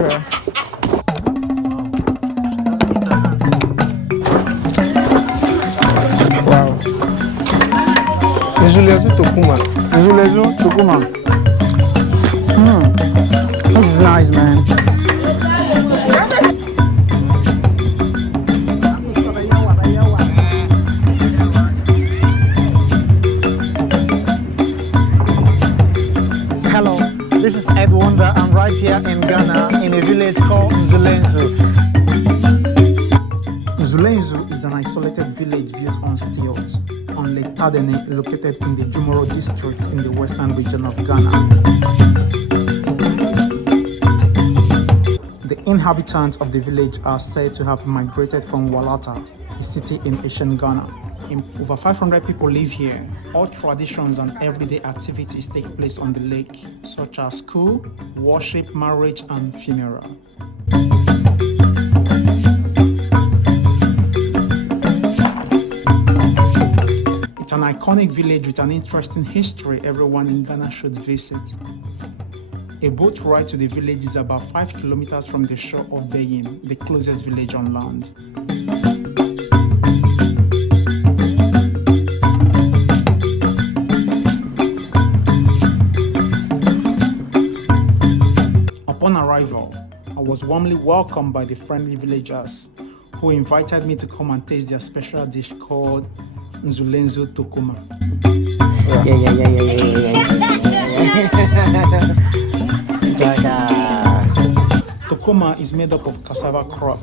Yeah. Wow. Nzulenzu Tokuma. Nzulenzu Tokuma. This is nice, man. Hello, this is Ed Wonder. I'm right here in Ghana in a village called Nzulenzu. Nzulenzu is an isolated village built on stilts on Lake Tadene, located in the Jumoro district in the western region of Ghana. The inhabitants of the village are said to have migrated from Walata, a city in ancient Ghana. Over 500 people live here. All traditions and everyday activities take place on the lake, such as school, worship, marriage, and funeral. It's an iconic village with an interesting history everyone in Ghana should visit. A boat ride to the village is about 5 kilometers from the shore of Beyin, the closest village on land. Upon arrival, I was warmly welcomed by the friendly villagers who invited me to come and taste their special dish called Nzulenzu Tokuma. Tokuma is made up of cassava crop,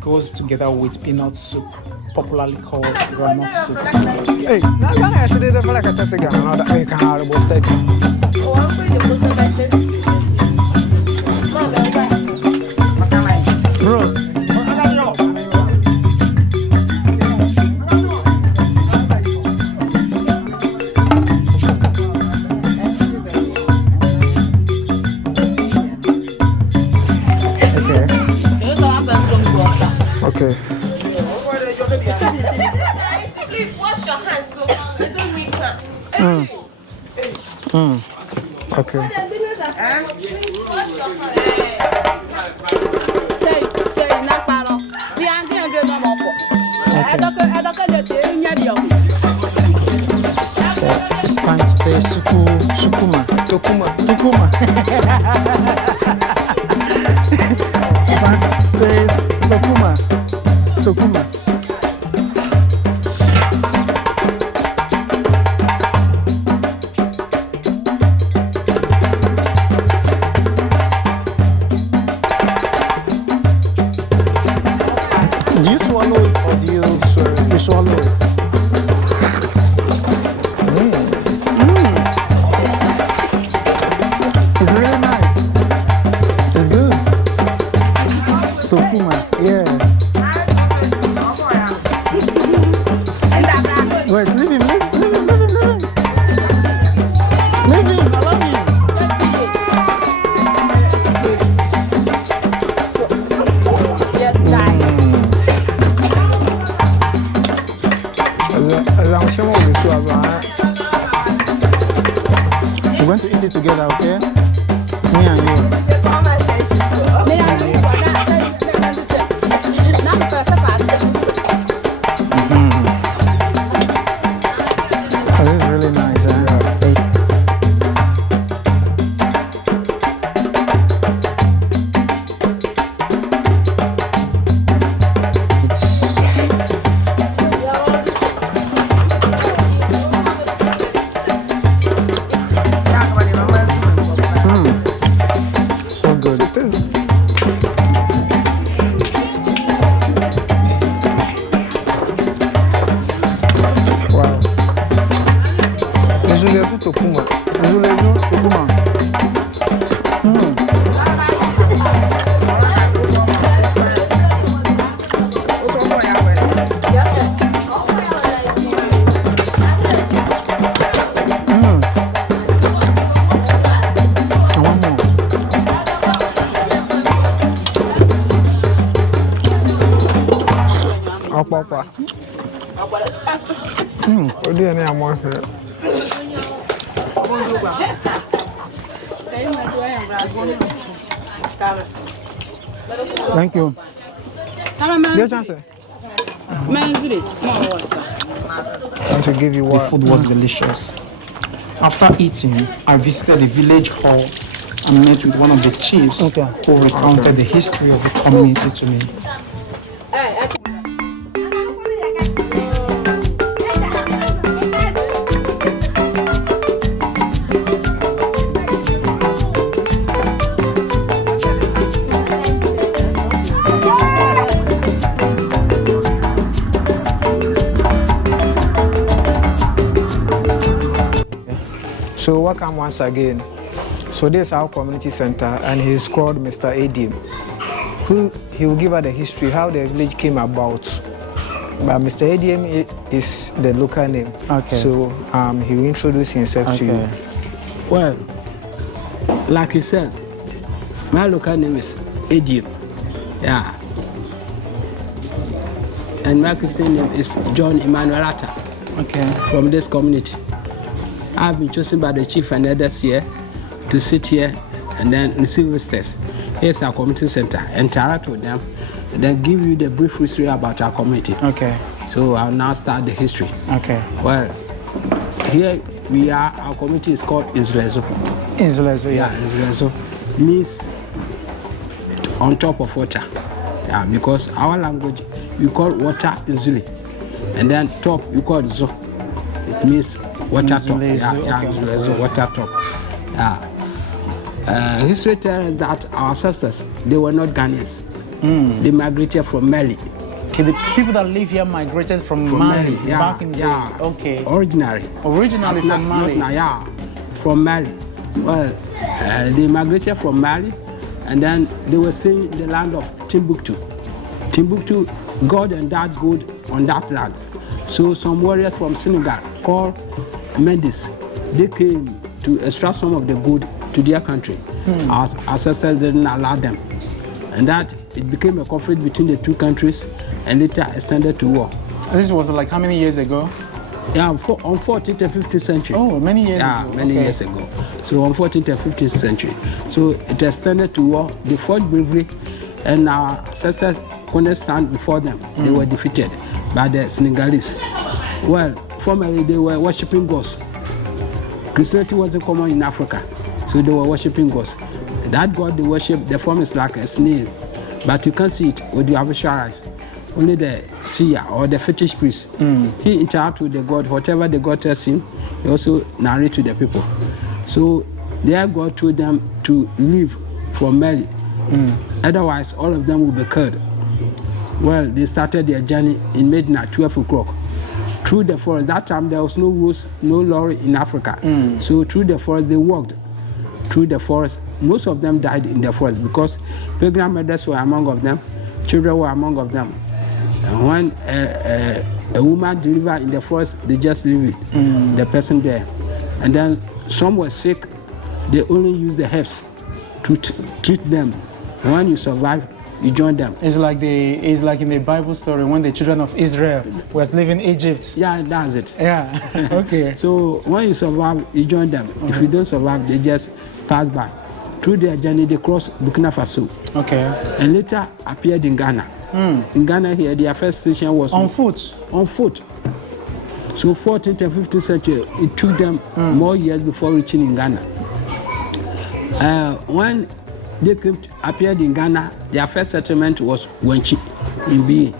goes together with peanut soup, popularly called groundnut soup. Hey, bro. Okay. Please wash your hands so you don't need that. Okay. Wash your hands. It's time to taste Tokuma. It's time to taste Tokuma. Do you swallow it or do you swallow it? It's really nice. It's good. Tokuma, yeah. Wait, leave him. Leave him, I love you. We're going to eat it together, okay? Me and you. Oh, this is really nice. So good. Wow. Nzulenzu Tokuma. Papa. What do you need more here? Thank you. Dear Chancellor, I want to give you what? The food was delicious. After eating, I visited the village hall and met with one of the chiefs who recounted the history of the community to me. So welcome once again. So this is our community center and he's called Mr. Adim. He will give us the history, how the village came about. But Mr. Adim is the local name. Okay. So he will introduce himself to you. Well, like you said, my local name is Adim. Yeah. And my Christian name is John Emmanuel Atta. Okay. From this community. I've been chosen by the chief and others here to sit here and then receive visitors. Here's our community center, interact with them, and then give you the brief history about our community. Okay. So I'll now start the history. Okay. Well, here we are, our community is called Nzulenzu. Nzulenzu, yeah. Nzulenzu means on top of water. Yeah, because our language, we call water Nzuli. And then top, we call Zo. It means water top. Okay. Water top. History tells us that our ancestors, they were not Ghanaians. They migrated from Mali. Okay, the people that live here migrated from Mali back in the days. Okay. Originally from Mali. From Mali. Well, they migrated from Mali, and then they were staying in the land of Timbuktu. Timbuktu, God and that gold on that land. So some warriors from Senegal called Mendes, they came to extract some of the gold to their country. Our ancestors didn't allow them. And that it became a conflict between the two countries and later extended to war. This was like how many years ago? Yeah, on 14th and 15th century. Oh, many years ago. Yeah, many years ago. So on 14th and 15th century. So it extended to war. They fought bravely, and our ancestors couldn't stand before them. They were defeated by the Senegalese. Well, formerly they were worshipping gods. Christianity wasn't common in Africa, so they were worshipping gods. That god they worship, the form is like a snail, but you can't see it with your visual eyes. Only the seer or the fetish priest, he interacts with the god. Whatever the god tells him, he also narrates to the people. So their god told them to leave from Mali. Otherwise, all of them will be killed. Well, they started their journey in midnight, 12 o'clock, through the forest. That time there was no roads, no lorry in Africa. So through the forest, they walked through the forest. Most of them died in the forest because pregnant mothers were among of them, children were among of them. And when a woman delivered in the forest, they just leave it, the person there. And then some were sick, they only use the herbs to treat them. And when you survive, you join them. It's like in the Bible story when the children of Israel was leaving Egypt. Yeah, that's it. Yeah. Okay. So when you survive, you join them. If you don't survive, they just pass by. Through their journey, they crossed Burkina Faso. Okay. And later appeared in Ghana. In Ghana here, their first station was on foot. On foot. So 14th and 15th century, it took them more years before reaching in Ghana. When they appeared in Ghana, their first settlement was Wenchi in BA,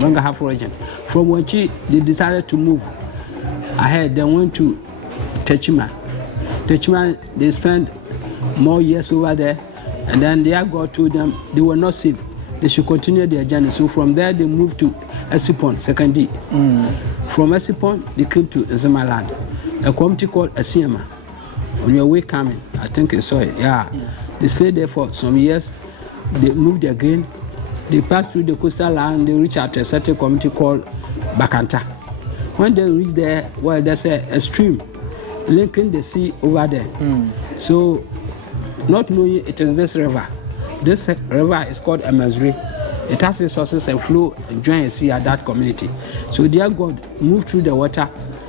Mangahaf region. From Wenchi, they decided to move ahead. They went to Techima. Techima, they spent more years over there, and then their God told them they were not safe. They should continue their journey. So from there, they moved to Esipon, Secondary. From Esipon, they came to Zemaland, a community called Asiema. On your way coming, I think you saw it, yeah. They stayed there for some years. They moved again. They passed through the coastal land. They reached at a certain community called Bakanta. When they reached there, well, there's a stream linking the sea over there. So, not knowing it is this river. This river is called Amazri. It has resources and flow and join the sea at that community. So their God moved through the water.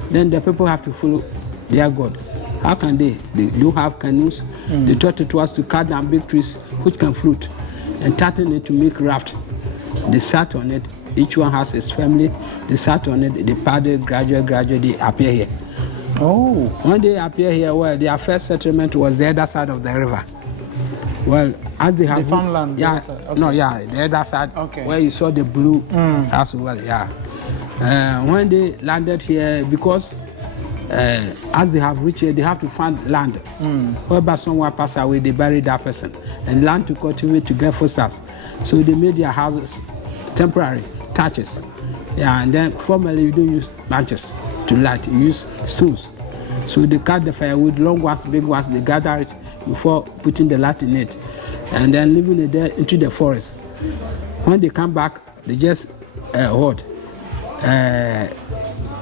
Then the people have to follow their God. How can they? They don't have canoes. They thought it was to cut down big trees which can float. and tighten it to make raft. They sat on it. Each one has his family. They sat on it. They paddled gradually they appear here. Oh. When they appear here, well, their first settlement was the other side of the river. Well, as they have The farmland. yeah, The other side. Okay. no, yeah, the other side, Okay. where you saw the blue as well, yeah. When they landed here, because as they have reached here, they have to find land. Whereby someone passed away, they bury that person, and land to cultivate to get foodstuffs. So they made their houses temporary, thatches. Yeah, and then formerly you don't use matches to light, you use stones. So they cut the firewood, long ones, big ones, they gather it before putting the light in it, and then leaving it there into the forest. When they come back, they just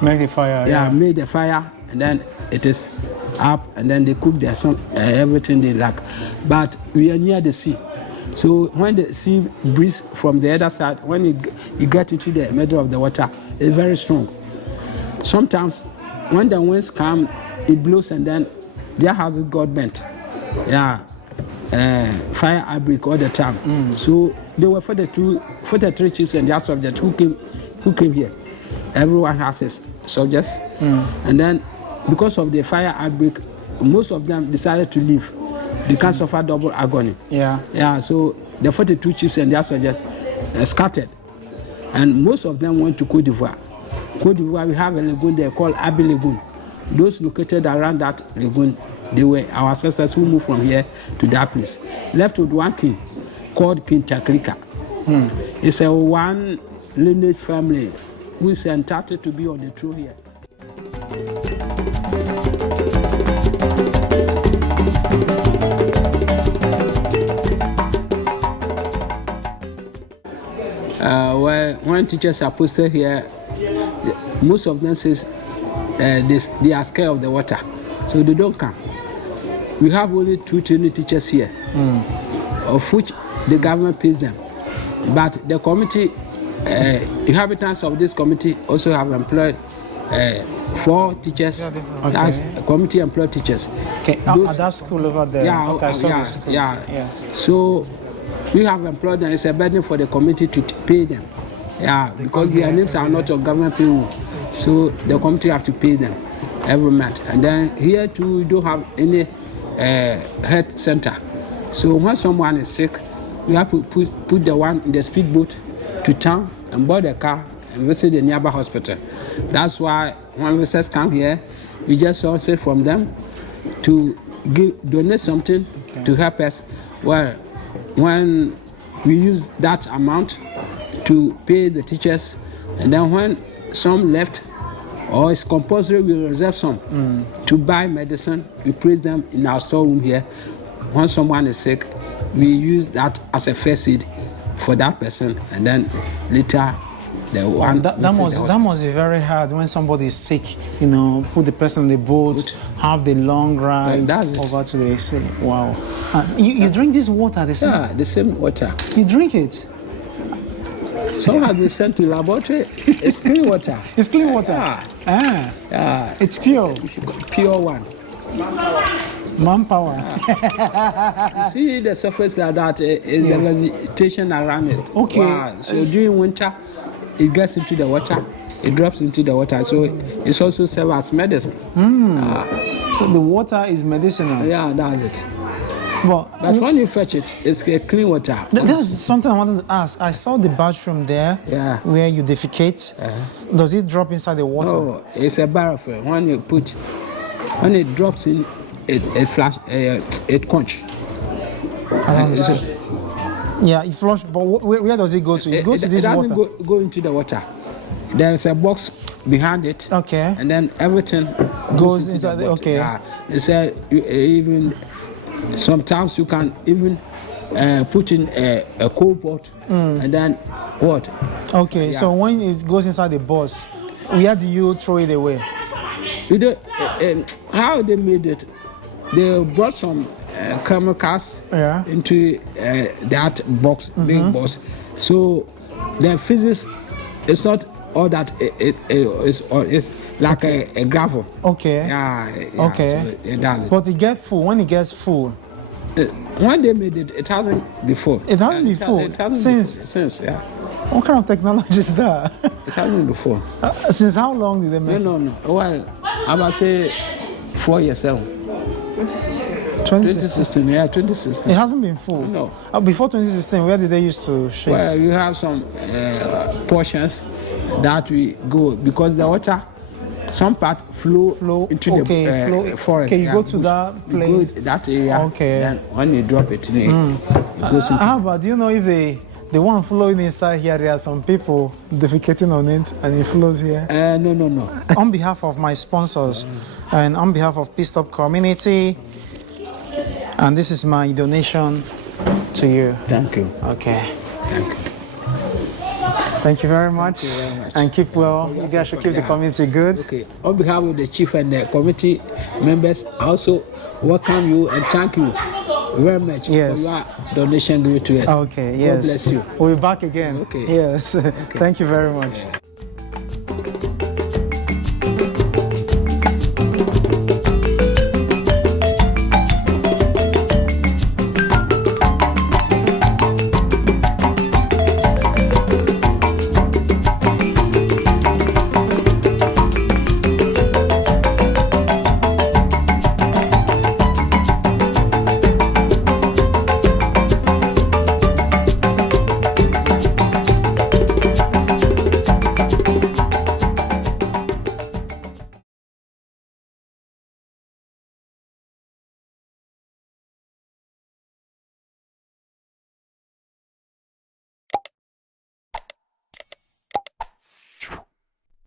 Make the fire. yeah, made the fire, and then it is up, and then they cook their everything they like. But we are near the sea, so when the sea breeze from the other side, when you get into the middle of the water, it's very strong. Sometimes when the winds come, it blows, and then their houses got bent. Yeah, fire outbreak all the time. So they were for the 3 chiefs and their subjects who came here. Everyone has his subjects, and then because of the fire outbreak, most of them decided to leave. They can't suffer double agony. Yeah. So the 42 chiefs and their subjects scattered, and most of them went to Côte d'Ivoire. Côte d'Ivoire, we have a lagoon there called Abbey Lagoon. Those located around that lagoon, they were our ancestors who moved from here to that place. Left with one king called King Takrika. It's a one lineage family who is entitled to be on the throne here. Well, when teachers are posted here, most of them says they are scared of the water, so they don't come. We have only 2 training teachers here, of which the government pays them. But the committee, inhabitants of this committee also have employed 4 teachers. That's committee employed teachers. Okay, at that school over there. Yeah, okay, school. yeah. So we have employed them. It's a burden for the committee to pay them. Yeah, because their names are not of government payroll. So the committee have to pay them every month. And then here too, we don't have any health center. So when someone is sick, we have to put the one in the speedboat to town and board a car and visit the nearby hospital. That's why when visitors come here, we just solicit from them to donate something to help us. Well, when we use that amount to pay the teachers, and then when some left or it's compulsory, we reserve some to buy medicine. We place them in our storeroom here. When someone is sick, we use that as a first aid for that person, and then later the one. That must be very hard when somebody is sick. Put the person on the boat, have the long ride over to the sea. Wow. You drink this water, the same? Yeah, the same water. You drink it? Some have been sent to laboratory. It's clean water. It's clean water? Yeah. It's pure? Pure one. Manpower. You see the surface like that is the vegetation around it. Okay. Wow. So during winter, it gets into the water. It drops into the water. So it's also serves as medicine. So the water is medicinal? Yeah, that's it. But when you fetch it, it's clean water. There's something I wanted to ask. I saw the bathroom there where you defecate. Does it drop inside the water? No, it's a barrel. When it drops in, it flash, it quench. Yeah, it flush. But where does it go to? It goes to this water. It doesn't go into the water. There's a box behind it. Okay. And then everything goes inside. Okay. Yeah. It's even sometimes you can even put in a cold pot and then what? Okay. Yeah. So when it goes inside the box, where do you throw it away? How they made it? They brought some chemicals into that box, big box. So the physics is not all that it's like a gravel. Okay. Yeah. Okay. So it does it. But it gets full. When it gets full, When they made it, it hasn't before. It hasn't before? It hasn't Since? before. Since, yeah. What kind of technology is that? It hasn't before. Since how long did they make No. Well, I must say 4 years ago. 2016, yeah, 2016. It hasn't been full? No. Before 2016, where did they used to shake? Well, you have some portions that we go, because the water, some part flow into the forest. Okay, you go to that place. You go to that area. Okay. Then when you drop it, it goes into. How about, do you know if the one flowing inside here, there are some people defecating on it and it flows here? No. On behalf of my sponsors and on behalf of Peace Stop Community, and this is my donation to you. Thank you. Okay. Thank you. Thank you very much. Thank you very much. And keep well. You guys should keep the community good. Okay. On behalf of the chief and the committee members, I also welcome you and thank you very much for your donation given to us. Okay, yes. God bless you. We'll be back again. Okay. Yes. Okay. Thank you very much. Yeah.